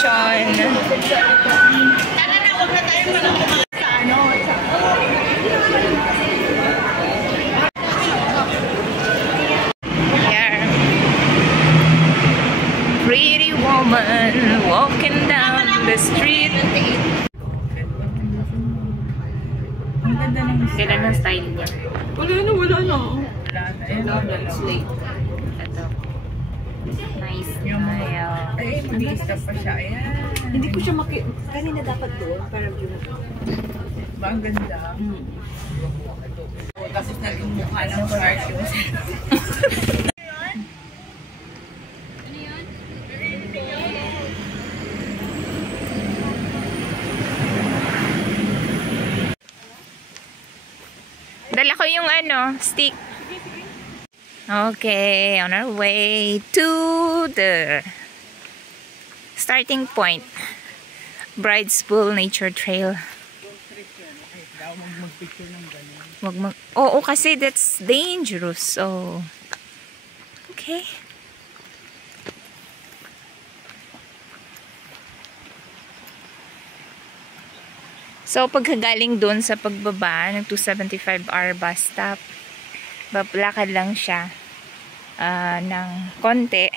celebration. Tara na, huwag na tayo malungkot sa ano. Here. Pretty woman walking down the street. Ang ganda ng kailan ng style niya. Wala na. Wala na. Ayan, it's late. Ito. Nice style. Ay, mag-i-stop pa siya. Ayan. Hindi ko siya kanina dapat doon para view. Ba, ang ganda. Tapos naging mukha ng shark yung Dala ko yung ano, stick. Okay, on our way to the starting point. Bride's Pool Nature Trail. Oo, kasi that's dangerous. So, okay. So, pagkagaling dun sa pagbaba ng 275R bus stop, bablakad lang siya ng konti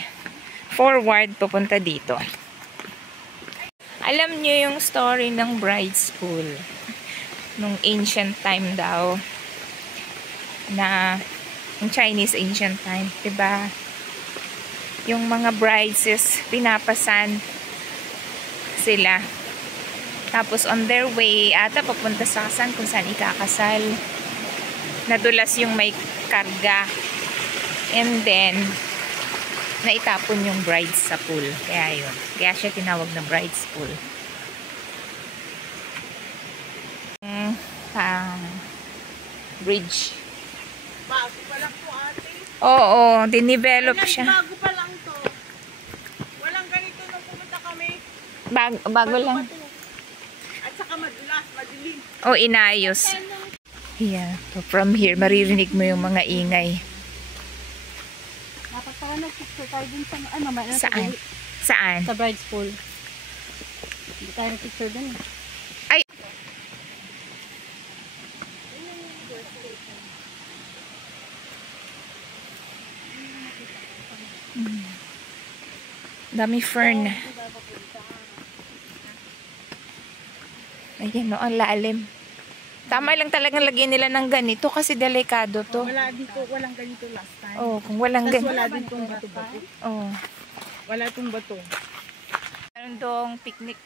forward papunta dito. Alam niyo yung story ng Bride's Pool nung ancient time daw na yung Chinese ancient time, 'di ba? Yung mga brides is pinapasan sila. Tapos on their way ata papunta sa kasal kung saan ikakasal. Nadulas yung may karga. And then naitapon yung brides sa pool. Kaya yun. Kaya siya tinawag na bride's pool. Bridge. bago pa lang po ate. Oo, dinivelop siya. Bago pa lang to. Walang ganito nung pumunta kami. Bago lang. At saka madulas, madilim. Oh, inayos. Yeah. So from here, maririnig mo yung mga ingay. Dapat saka nag-picture tayo din sa ano, Saan? Saan? Sa bride's pool. Hindi tayo nag-picture din. Ay! Dami fern. Ayan, no, ang lalim. Tama lang talagang lagyan nila ng ganito kasi delikado to. Wala dito, walang ganito last time. Oh, kung walang ganito. Wala din tong bato-bato. Oh. Wala tong bato. Meron dong picnic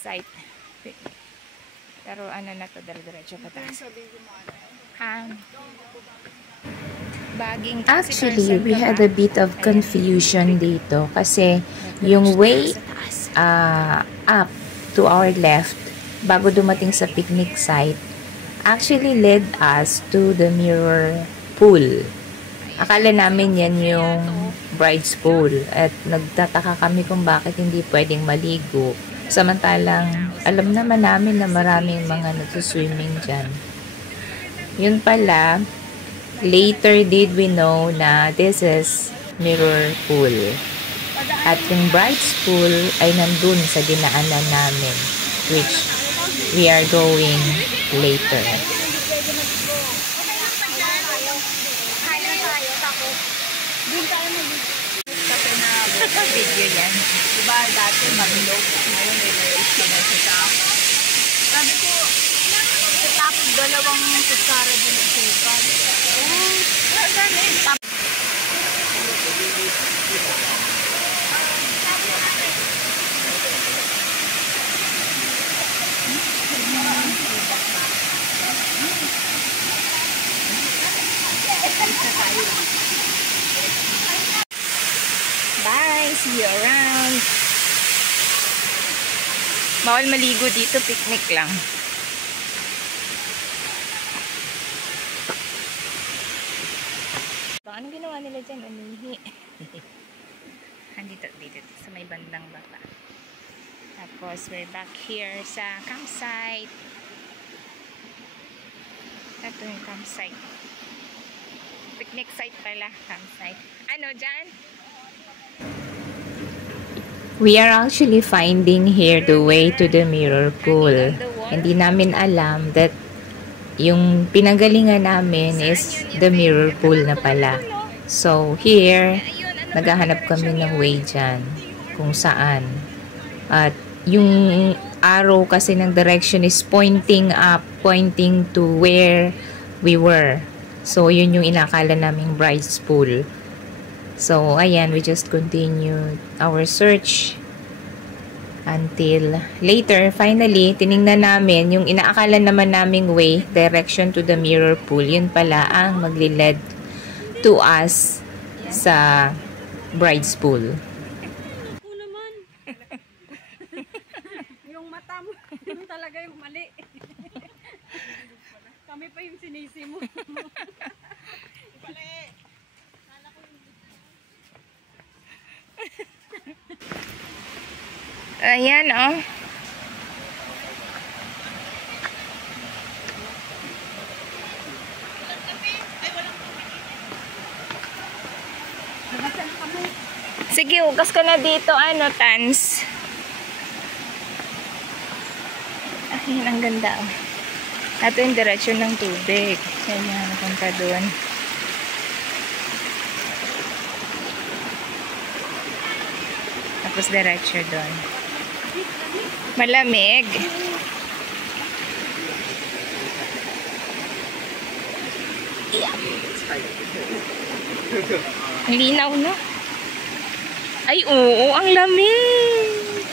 site. Picnic. Pero ano na to, diretso pataas. Actually, we had a bit of confusion dito kasi yung way up to our left bago dumating sa picnic site actually led us to the mirror pool. Akala namin yan yung bride's pool at nagtataka kami kung bakit hindi pwedeng maligo. Samantalang alam naman namin na maraming mga nagsuswimming dyan. Yun pala, later did we know na this is mirror pool. At yung bride's pool ay nandun sa dinaanan namin, which we are going later. Video yan. Diba dati mabilog, ngayon nililation na siya. Sabi ko, tapos dalawang kutsara din sa suka. Bye! See you around! Bawal maligo dito, picnic lang. Anong ginawa nila dyan? Anihi. Dito sa may bandang baba. Tapos, we're back here sa campsite. Ito yung campsite. Picnic site pala, campsite. Ano dyan? We are actually finding here the way to the mirror pool. Hindi namin alam that yung pinanggalingan namin is the mirror pool na pala. So, here, naghahanap kami ng way dyan kung saan. At yung arrow kasi ng direction is pointing up, pointing to where we were. So, yun yung inakala naming bride's pool. So, ayan, we just continued our search until later, finally, tiningnan namin yung inaakala naman naming way, direction to the mirror pool. Yun pala ang magliled to us sa bride's pool. Yung mata mo, yun talaga yung mali. Kami pa yung sinisi mo. Mali. Ayan, oh. Sige, ugas ka na dito, ano, Tans. Ayan, ang ganda, oh. Ito yung direksyon ng tubig. Ayan, napunta doon. Tapos diretso doon. Malamig. Ang linaw, no? Ay, oo, ang lamig.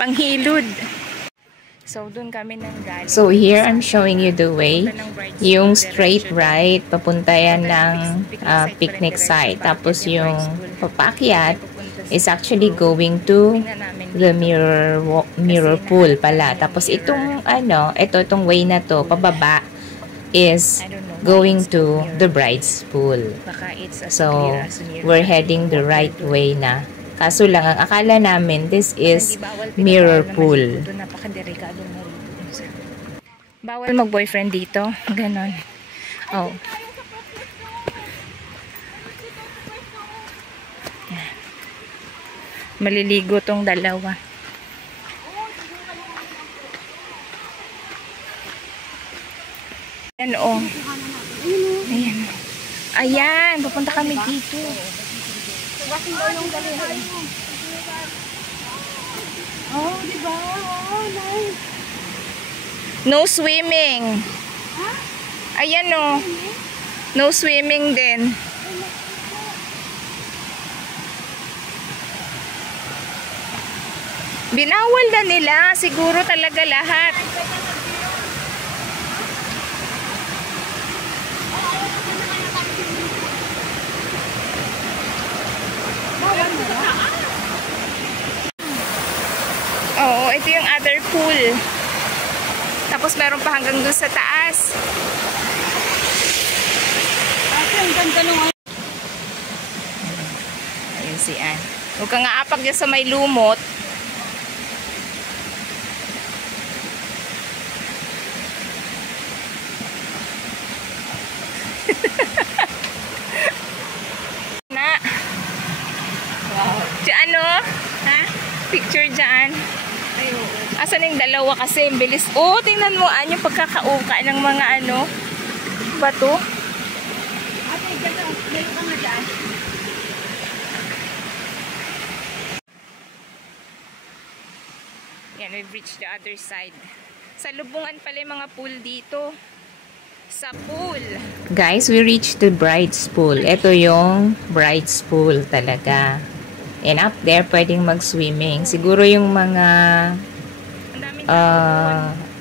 Panghilod. So, doon kami nang galing. So, here I'm showing you the way. Yung straight right, papunta yan ng picnic site. Tapos yung papakyat is actually going to the mirror pool pala. Tapos itong itong way na to, pababa, is going to the bride's pool. So, we're heading the right way na. Kaso lang, ang akala namin, this is mirror pool. Bawal mag-boyfriend dito. Ganon. Oh. Maliligo tong dalawa. Ayan, oh. Ayan. Ayan, papunta kami dito. Oh, diba? Oh, nice. No swimming. Ayan, oh. No swimming din. Binawal na nila. Siguro talaga lahat. Oo, ito yung other pool. Tapos meron pa hanggang doon sa taas. Ang ganda nung Ayun si Ann. Huwag kang aapak dyan sa may lumot. Na. Wow. Diyan, no? Ha? Picture dyan. Asan yung dalawa kasi? Ang bilis. Oh, tingnan mo, Ann, yung pagkakauka ng mga bato. ate, ganda. Meron ka nga dyan. Yan, we've reached the other side. Sa lubungan pala yung mga pool dito. Sa pool. Guys, we reached the bride's pool. Ito yung bride's pool talaga. And up there, pwedeng mag-swimming. Siguro yung mga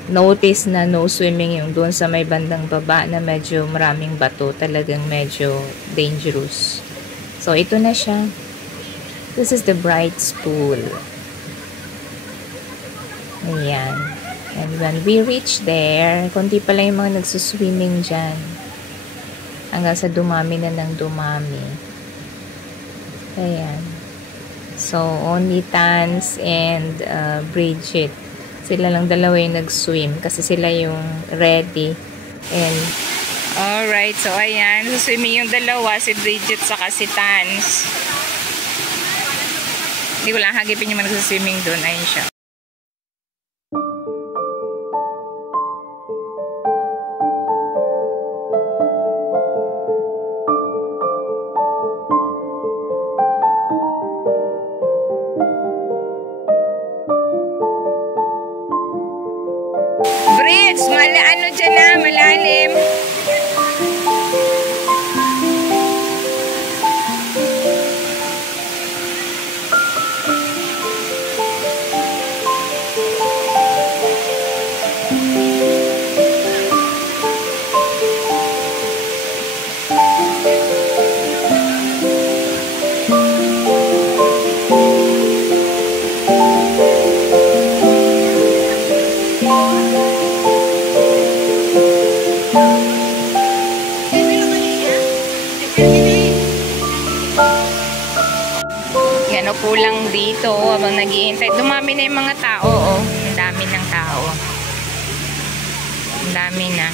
notice na no swimming yung doon sa may bandang baba na medyo maraming bato. Talagang medyo dangerous. So, ito na siya. This is the bride's pool. Ayan. And when we reach there, konti pala yung mga nagsuswimming dyan. Hanggang sa dumami na ng dumami. Ayan. So, only Tans and Bridget. Sila lang dalawa yung nag-swim kasi sila yung ready. And Alright, so ayan. So, swimming yung dalawa, si Bridget saka si Tans. Hindi ko lang hagipin yung mga nagsa-swimming doon. Ayun siya. Bridge! Ano dyan na? Malalim. Yan, upo lang dito habang naghihintay. Dumami na yung mga tao, oh. Ang dami ng tao. Ang dami na.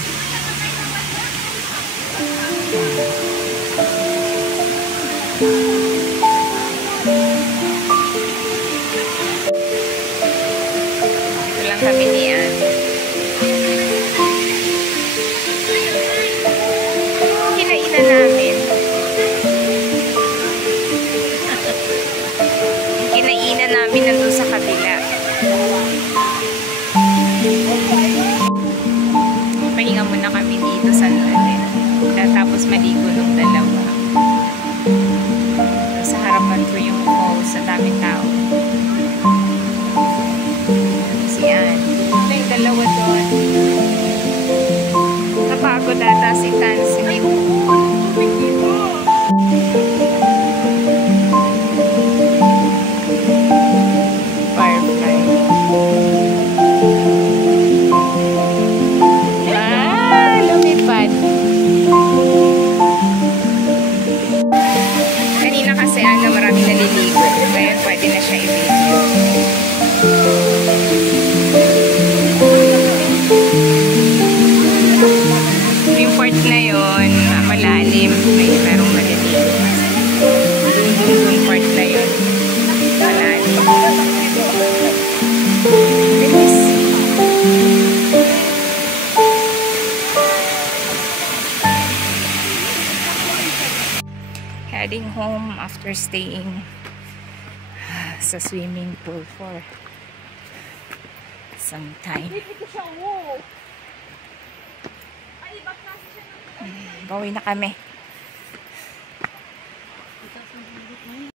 Ito lang kami niyan. Kinainan namin. Kinainan namin nandun sa kabila. Pahinga muna kami dito sa natin. Tapos maligo nung dalawa. Sa harapan ko yung falls, sa daming tao. Si Ann. Ito yung dalawa doon. Napagod ata si Tansy. Firefly. Lumipad. Kanina kasi maraming naliligo. Ngayon pwede na siya i-video. Yung part na yun, malalim. May merong naliligo. Yung part na yun, malalim. Bilis. Heading home after staying sa swimming pool for some time. Bawi na kami.